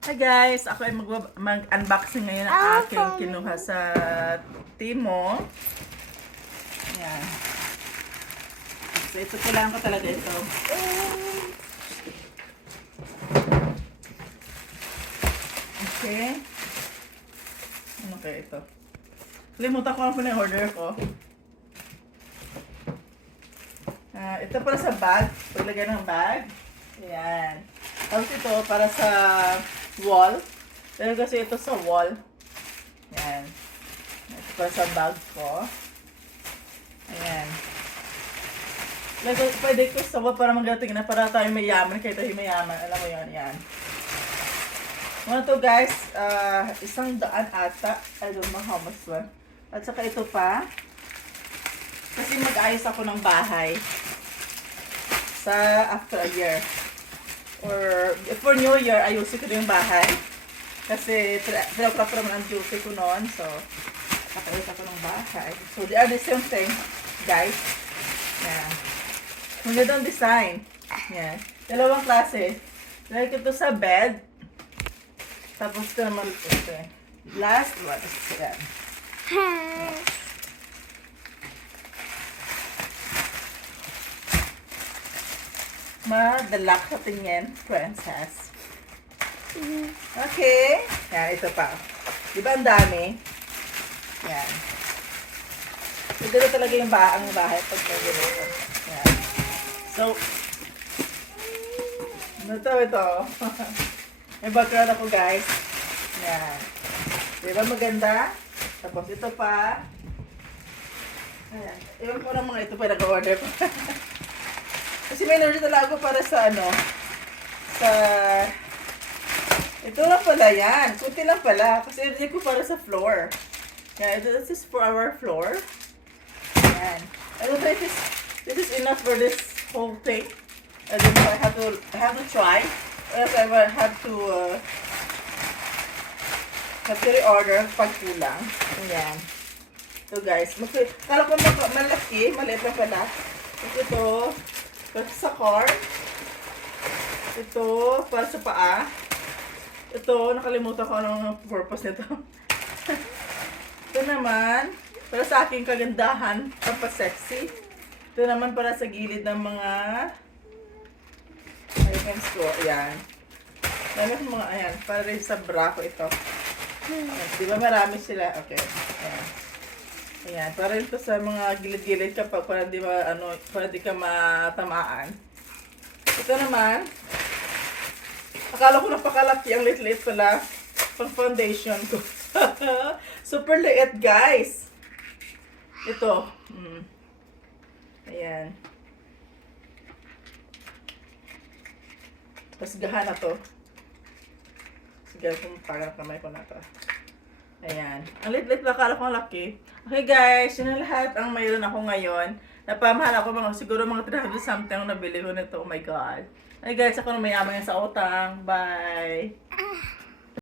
Hi guys! Ako ay mag-unboxing ngayon ng aking kinuha sa temu. Ayan. So, ito kailangan ko talaga ito. Okay. Ano kaya ito? Limutan ko na po na yung order ko. Ito para sa bag. Paglagay ng bag. Ayan. Tapos ito para sa wall. Pero kasi ito sa wall. Ayan. Ito para sa bag ko. Ayan. Pwede ko sa wall para magating na para tayo mayaman. Kaya tayo mayaman. Alam mo yun. Ayan. Ano to guys? 100 ata. I don't know how much one. At saka ito pa. Kasi mag-ayos ako ng bahay. Sa after a year. Or for New Year, ayusin ko na yung bahay. Kasi pinag-proper naman ang duty ko noon. So, nakayos ako ng bahay. So, they are the same thing, guys. Yan. Maganda ang design. Yan. Dalawang klase. Like ito sa bed. Tapos ito naman ito. Last one is yan. Madalak sa tingin, princess. Okay. Yan, ito pa. Diba ang dami? Yan. Ito na talaga yung bahay pag ganito. Yan. So, ito. May background ako, guys. Yan. Diba maganda? Tapos ito pa. Ayan. Iwan ko ng mga ito pa nag-order ko. Kasi may order talaga para sa sa ito lang pala yan. Kunti lang pala. Kasi order ko para sa floor. Yeah, this is for our floor. Ayan. I don't know if this is enough for this whole thing. I don't know. I have to try. Or else I will have to reorder pag kulang. Ayan. So guys, kala ko malaki, maliit na pala. Ito, para sa car. Ito, para sa paa. Ito, nakalimutan ko anong purpose nito. Ito naman, para sa aking kagandahan, pampasexy. Ito naman para sa gilid ng mga items ko. Ayan. Dami ko mga, ayan, para rin sa bra ko ito. Ayan, di ba marami sila? Okay. Ayan. Ayan, para rin ito sa mga gilid-gilid kapag para di ka matamaan. Ito naman, akala ko napakalaki, ang lit-lit pala, pang foundation ko. Super liit, guys. Ito. Ayan. Pasgahan na to. Sige, kung parang kamay ko na to. Ayan. Ang lit-lit ba? Akala ko ang laki. Okay guys, yun ang lahat ang mayroon ako ngayon. Napamahal ako siguro mga 300 something ang nabili ko nito. Oh my God. Hey guys, ako na mayaman yan sa utang. Bye!